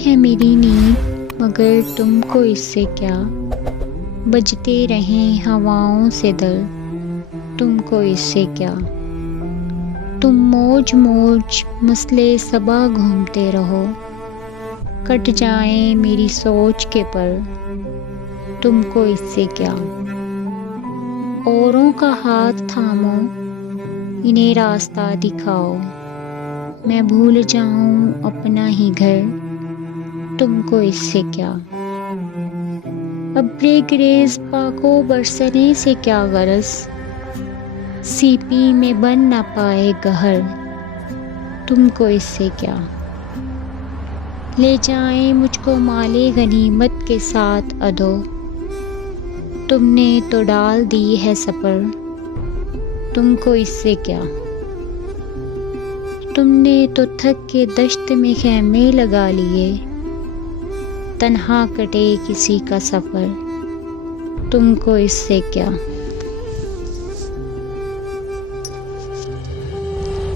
है मेरी नींद, मगर तुमको इससे क्या। बजते रहें हवाओं से दिल, तुमको इससे क्या। तुम मौज मौज मसले सबा घूमते रहो, कट जाएं मेरी सोच के पल, तुमको इससे क्या। औरों का हाथ थामो, इन्हें रास्ता दिखाओ, मैं भूल जाऊं अपना ही घर, तुमको इससे क्या। अब रेज पाको बरसने से क्या गरज, सीपी में बन ना पाए गहर, तुमको इससे क्या। ले जाएं मुझको माले गनीमत के साथ अदो, तुमने तो डाल दी है सपर, तुमको इससे क्या। तुमने तो थक के दश्त में खेमे लगा लिए, तन्हा कटे किसी का सफ़र, तुमको इससे क्या।